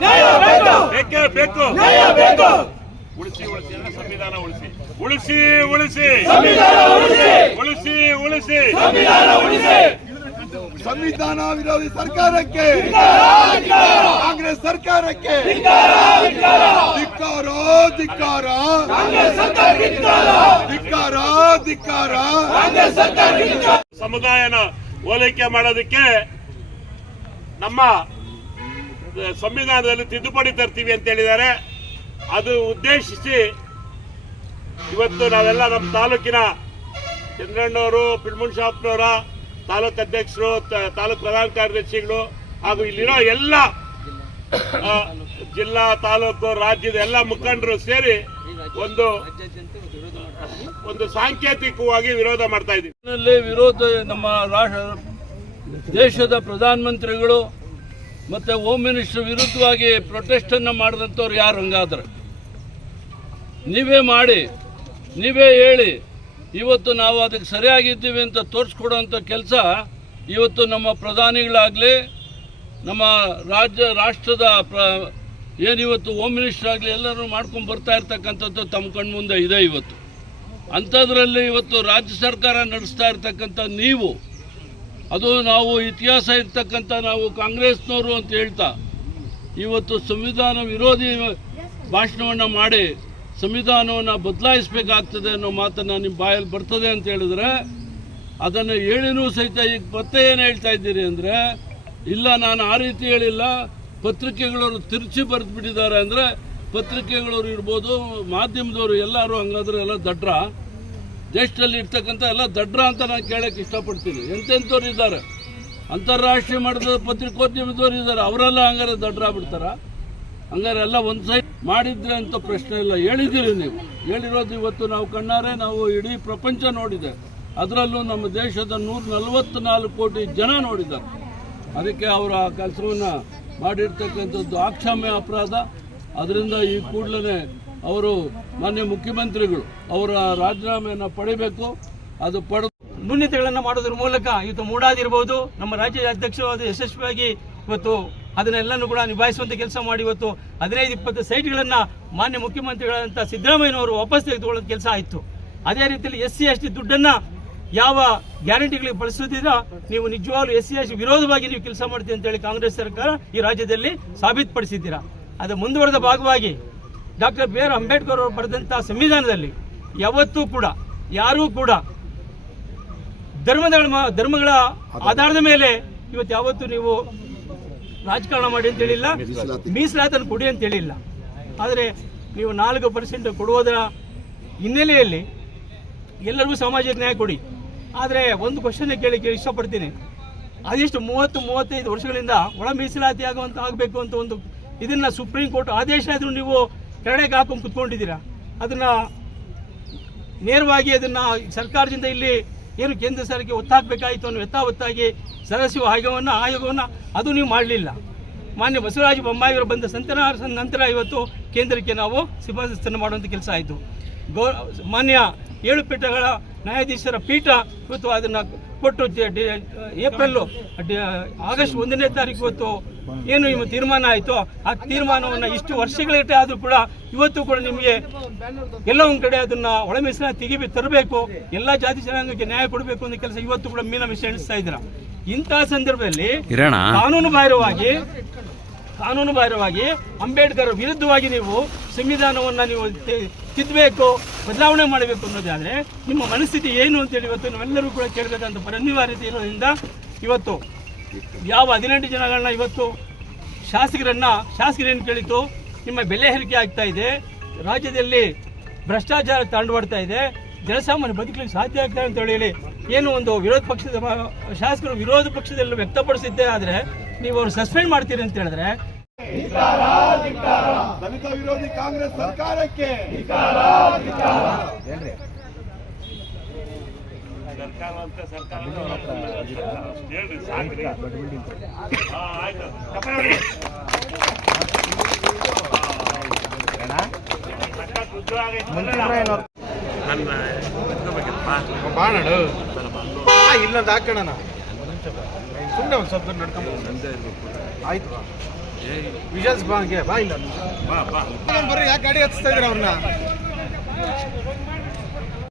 ಬೇಕೇ ಬೇಕು. ಉಳಿಸಿ ಉಳಿಸಿ ಅಂದ್ರೆ ಸಂವಿಧಾನ ಉಳಿಸಿ, ಉಳಿಸಿ ಉಳಿಸಿ, ಉಳಿಸಿ ಉಳಿಸಿ, ಸಂವಿಧಾನ ವಿರೋಧಿ ಸರ್ಕಾರಕ್ಕೆ, ಕಾಂಗ್ರೆಸ್ ಸರ್ಕಾರಕ್ಕೆ ಧಿಕ್ಕಾರ ಧಿಕ್ಕಾರ ಧಿಕ್ಕಾರ ಧಿಕ್ಕಾರ. ಸಮುದಾಯನ ಓಲೈಕೆ ಮಾಡೋದಕ್ಕೆ ನಮ್ಮ ಸಂವಿಧಾನದಲ್ಲಿ ತಿದ್ದುಪಡಿ ತರ್ತೀವಿ ಅಂತ ಹೇಳಿದ್ದಾರೆ. ಅದು ಉದ್ದೇಶಿಸಿ ಇವತ್ತು ನಾವೆಲ್ಲ ನಮ್ಮ ತಾಲೂಕಿನ ಚಂದ್ರಣ್ಣವರು, ಪಿಳ್ಮುನ್ ಶಾಪ್ನವರ, ತಾಲೂಕು ಅಧ್ಯಕ್ಷರು, ತಾಲೂಕು ಪ್ರಧಾನ ಕಾರ್ಯದರ್ಶಿಗಳು ಹಾಗೂ ಇಲ್ಲಿರೋ ಎಲ್ಲ ಜಿಲ್ಲಾ, ತಾಲೂಕು, ರಾಜ್ಯದ ಎಲ್ಲ ಮುಖಂಡರು ಸೇರಿ ಒಂದು ಸಾಂಕೇತಿಕವಾಗಿ ವಿರೋಧ ಮಾಡ್ತಾ ಇದ್ದೀವಿ. ವಿರೋಧ ನಮ್ಮ ದೇಶದ ಪ್ರಧಾನಮಂತ್ರಿಗಳು ಮತ್ತೆ ಹೋಮ್ ಮಿನಿಸ್ಟರ್ ವಿರುದ್ಧವಾಗಿ ಪ್ರೊಟೆಸ್ಟ್ ಅನ್ನು ಮಾಡಿದಂಥವ್ರು ಯಾರು? ಹಂಗಾದ್ರೆ ನೀವೇ ಮಾಡಿ, ನೀವೇ ಹೇಳಿ, ಇವತ್ತು ನಾವು ಅದಕ್ಕೆ ಸರಿಯಾಗಿದ್ದೀವಿ ಅಂತ ತೋರಿಸ್ಕೊಡೋಂಥ ಕೆಲಸ ಇವತ್ತು ನಮ್ಮ ಪ್ರಧಾನಿಗಳಾಗಲಿ, ನಮ್ಮ ರಾಷ್ಟ್ರದ ಏನಿವತ್ತು ಹೋಮ್ ಮಿನಿಸ್ಟರ್ ಆಗಲಿ ಎಲ್ಲರೂ ಮಾಡ್ಕೊಂಡು ಬರ್ತಾ ಇರ್ತಕ್ಕಂಥದ್ದು ತಮ್ಮ ಕಣ್ಮುಂದೆ ಇದೆ. ಇವತ್ತು ಅಂಥದ್ರಲ್ಲಿ ಇವತ್ತು ರಾಜ್ಯ ಸರ್ಕಾರ ನಡೆಸ್ತಾ ಇರ್ತಕ್ಕಂಥ ನೀವು, ಅದು ನಾವು ಇತಿಹಾಸ ಇರ್ತಕ್ಕಂಥ ನಾವು ಕಾಂಗ್ರೆಸ್ನವರು ಅಂತ ಹೇಳ್ತಾ ಇವತ್ತು ಸಂವಿಧಾನ ವಿರೋಧಿ ಭಾಷಣವನ್ನು ಮಾಡಿ ಸಂವಿಧಾನವನ್ನು ಬದಲಾಯಿಸಬೇಕಾಗ್ತದೆ ಅನ್ನೋ ಮಾತನ್ನು ನಿಮ್ಮ ಬಾಯಲ್ಲಿ ಬರ್ತದೆ ಅಂತ ಹೇಳಿದ್ರೆ, ಅದನ್ನು ಹೇಳಿನೂ ಸಹಿತ ಈಗ ಮತ್ತೆ ಏನು ಹೇಳ್ತಾ ಇದ್ದೀರಿ ಅಂದರೆ, ಇಲ್ಲ ನಾನು ಆ ರೀತಿ ಹೇಳಿಲ್ಲ, ಪತ್ರಿಕೆಗಳವರು ತಿರುಚಿ ಬರೆದು ಬಿಟ್ಟಿದ್ದಾರೆ ಅಂದರೆ, ಪತ್ರಿಕೆಗಳವರು ಇರ್ಬೋದು, ಮಾಧ್ಯಮದವರು ಎಲ್ಲರೂ ಹಂಗಾದ್ರೆ ಎಲ್ಲ ದಡ್ರ, ದೇಶದಲ್ಲಿ ಇರ್ತಕ್ಕಂಥ ಎಲ್ಲ ದಡ್ರ ಅಂತ ನಾನು ಕೇಳೋಕ್ಕೆ ಇಷ್ಟಪಡ್ತೀನಿ. ಎಂತೆಂಥವ್ರು ಇದ್ದಾರೆ, ಅಂತಾರಾಷ್ಟ್ರೀಯ ಮಟ್ಟದ ಪತ್ರಿಕೋದ್ಯಮದವ್ರು ಇದ್ದಾರೆ, ಅವರೆಲ್ಲ ಹಂಗಾರೆ ದಡ್ರ ಬಿಡ್ತಾರ? ಹಂಗಾರೆ ಎಲ್ಲ ಒಂದು ಸೈಡ್ ಮಾಡಿದ್ರೆ ಅಂತ ಪ್ರಶ್ನೆ ಇಲ್ಲ. ಹೇಳಿದ್ದೀರಿ ನೀವು, ಹೇಳಿರೋದು ಇವತ್ತು ನಾವು ಕಣ್ಣಾರೆ ನಾವು ಇಡೀ ಪ್ರಪಂಚ ನೋಡಿದೆ, ಅದರಲ್ಲೂ ನಮ್ಮ ದೇಶದ 144 ಕೋಟಿ ಜನ ನೋಡಿದ್ದಾರೆ. ಅದಕ್ಕೆ ಅವರ ಕೆಲಸವನ್ನು ಮಾಡಿರ್ತಕ್ಕಂಥದ್ದು ಅಕ್ಷಮ್ಯ ಅಪರಾಧ. ಅದರಿಂದ ಈ ಕೂಡಲೇ ಅವರು ಮಾನ್ಯ ಮುಖ್ಯಮಂತ್ರಿಗಳು ಅವರ ರಾಜೀನಾಮೆಯನ್ನು ಪಡಿಬೇಕು. ಅದು ಪಡೆದು ನ್ಯೂನತೆಗಳನ್ನು ಮಾಡೋದ್ರ ಮೂಲಕ ಇವತ್ತು ಮೂಡಾದಿರ್ಬೋದು ನಮ್ಮ ರಾಜ್ಯ ಅಧ್ಯಕ್ಷರು ಅದು ಯಶಸ್ವಿಯಾಗಿ ಇವತ್ತು ಅದನ್ನೆಲ್ಲನೂ ಕೂಡ ನಿಭಾಯಿಸುವಂಥ ಕೆಲಸ ಮಾಡಿ ಇವತ್ತು 15-20 ಸೈಟ್ಗಳನ್ನು ಮಾನ್ಯ ಮುಖ್ಯಮಂತ್ರಿಗಳಂತ ಸಿದ್ದರಾಮಯ್ಯನವರು ವಾಪಸ್ ತೆಗೆದುಕೊಳ್ಳೋ ಕೆಲಸ ಆಯಿತು. ಅದೇ ರೀತಿಯಲ್ಲಿ SC/ST ದುಡ್ಡನ್ನು ಯಾವ ಗ್ಯಾರಂಟಿಗಳಿಗೆ ಬಳಸೋದಿಲ್ಲ, ನೀವು ನಿಜವಾಗ್ಲೂ SC/ST ವಿರೋಧವಾಗಿ ನೀವು ಕೆಲಸ ಮಾಡ್ತೀವಿ ಅಂತೇಳಿ ಕಾಂಗ್ರೆಸ್ ಸರ್ಕಾರ ಈ ರಾಜ್ಯದಲ್ಲಿ ಸಾಬೀತುಪಡಿಸಿದ್ದೀರಾ. ಅದು ಮುಂದುವರೆದ ಭಾಗವಾಗಿ ಡಾಕ್ಟರ್ ಬಿ ಆರ್ ಅಂಬೇಡ್ಕರ್ ಅವರು ಬರೆದಂಥ ಸಂವಿಧಾನದಲ್ಲಿ ಯಾವತ್ತೂ ಕೂಡ ಯಾರೂ ಕೂಡ ಧರ್ಮಗಳ ಆಧಾರದ ಮೇಲೆ ಇವತ್ತು ಯಾವತ್ತೂ ನೀವು ರಾಜಕಾರಣ ಮಾಡಿ ಅಂತ ಹೇಳಿಲ್ಲ, ಮೀಸಲಾತನ್ನು ಕೊಡಿ ಅಂತ ಹೇಳಿಲ್ಲ. ಆದರೆ ನೀವು 4% ಕೊಡುವುದರ ಹಿನ್ನೆಲೆಯಲ್ಲಿ ಎಲ್ಲರಿಗೂ ಸಾಮಾಜಿಕ ನ್ಯಾಯ ಕೊಡಿ. ಆದರೆ ಒಂದು ಕ್ವಶನ್ ಕೇಳಿ ಇಷ್ಟಪಡ್ತೀನಿ, ಅದೆಷ್ಟು 30-35 ವರ್ಷಗಳಿಂದ ಒಳ ಮೀಸಲಾತಿ ಆಗಬೇಕು ಅಂತ ಒಂದು ಇದನ್ನು ಸುಪ್ರೀಂ ಕೋರ್ಟ್ ಆದೇಶ ಆದರೂ ನೀವು ಕೆಳಗೆ ಹಾಕೊಂಡು ಕುತ್ಕೊಂಡಿದ್ದೀರಾ. ಅದನ್ನು ನೇರವಾಗಿ ಅದನ್ನು ಸರ್ಕಾರದಿಂದ ಇಲ್ಲಿ ಏನು ಕೇಂದ್ರ ಸರ್ಕಾರಕ್ಕೆ ಒತ್ತಾಗಬೇಕಾಯಿತು ಅನ್ನೋ ಯಥಾವತ್ತಾಗಿ ಸದಸ್ಯ ಆಯೋಗವನ್ನು ಅದು ನೀವು ಮಾಡಲಿಲ್ಲ. ಮಾನ್ಯ ಬಸವರಾಜ ಬೊಮ್ಮಾಯಿಯವರು ಬಂದ ನಂತರ ಇವತ್ತು ಕೇಂದ್ರಕ್ಕೆ ನಾವು ಶಿಫಾರಸನ್ನು ಮಾಡುವಂಥ ಕೆಲಸ ಆಯಿತು. ಮಾನ್ಯ 7 ಪೀಠಗಳ ನ್ಯಾಯಾಧೀಶರ ಪೀಠ ಇವತ್ತು ಅದನ್ನು ಕೊಟ್ಟು ಆಗಸ್ಟ್ 1ನೇ ತಾರೀಕು ಇವತ್ತು ಏನು ನಿಮ್ಮ ತೀರ್ಮಾನ ಆಯಿತು, ಆ ತೀರ್ಮಾನವನ್ನು ಇಷ್ಟು ವರ್ಷಗಳಿಟ್ಟೆ ಆದರೂ ಕೂಡ ಇವತ್ತು ಕೂಡ ನಿಮಗೆ ಎಲ್ಲ ಒಂದು ಕಡೆ ಅದನ್ನು ಒಳ ಮೀಸಲಾತಿ ತರಬೇಕು, ಎಲ್ಲ ಜಾತಿ ಜನಾಂಗಕ್ಕೆ ನ್ಯಾಯ ಕೊಡಬೇಕು ಅನ್ನೋ ಕೆಲಸ ಇವತ್ತು ಕೂಡ ಮೀನಾಮಿಷ ಎಣಿಸ್ತಾ ಇದ್ದೀರಾ. ಇಂತಹ ಸಂದರ್ಭದಲ್ಲಿ ಕಾನೂನು ಬಾಹಿರವಾಗಿ ಅಂಬೇಡ್ಕರ್ ವಿರುದ್ಧವಾಗಿ ನೀವು ಸಂವಿಧಾನವನ್ನು ನೀವು ತಿದ್ದಬೇಕು, ಬದಲಾವಣೆ ಮಾಡಬೇಕು ಅನ್ನೋದಾದರೆ ನಿಮ್ಮ ಮನಸ್ಥಿತಿ ಏನು ಅಂತೇಳಿ ಇವತ್ತು ನಾವೆಲ್ಲರೂ ಕೂಡ ಕೇಳಬೇಕಂತ ಅನಿವಾರ್ಯತೆ ಇರೋದ್ರಿಂದ ಇವತ್ತು ಯಾವ 18 ಜನಗಳನ್ನ ಇವತ್ತು ಶಾಸಕರೇನು ಕೇಳಿತು, ನಿಮ್ಮ ಬೆಲೆ ಏರಿಕೆ ಆಗ್ತಾ ಇದೆ, ರಾಜ್ಯದಲ್ಲಿ ಭ್ರಷ್ಟಾಚಾರ ತಾಂಡವಾಡ್ತಾ ಇದೆ, ಜನಸಾಮಾನ್ಯ ಬದುಕಲಿಕ್ಕೆ ಸಾಧ್ಯ ಆಗ್ತದೆ ಅಂತ ಹೇಳಿ ಏನು ಒಂದು ವಿರೋಧ ಪಕ್ಷದ ಶಾಸಕರು ವಿರೋಧ ಪಕ್ಷದಲ್ಲಿ ವ್ಯಕ್ತಪಡಿಸಿದ್ದೇ ಆದರೆ ನೀವು ಅವ್ರು ಸಸ್ಪೆಂಡ್ ಮಾಡ್ತೀರಿ ಅಂತ ಹೇಳಿದ್ರೆ ದಲಿತ ವಿರೋಧಿ ಕಾಂಗ್ರೆಸ್ ಸರ್ಕಾರಕ್ಕೆ ಇಲ್ಲಂತ ಹಾಕೋಣ ಸುಮ್ಮನೆ ಒಂದು ಸ್ವಲ್ಪ ನಡ್ಕೊಂಡು ಆಯ್ತು. ಬರ್ರಿ ಯಾಕೆ ಗಾಡಿ ಹತ್ತಿಸ್ತಾ ಇದ್ರ ಅವ್ರನ್ನ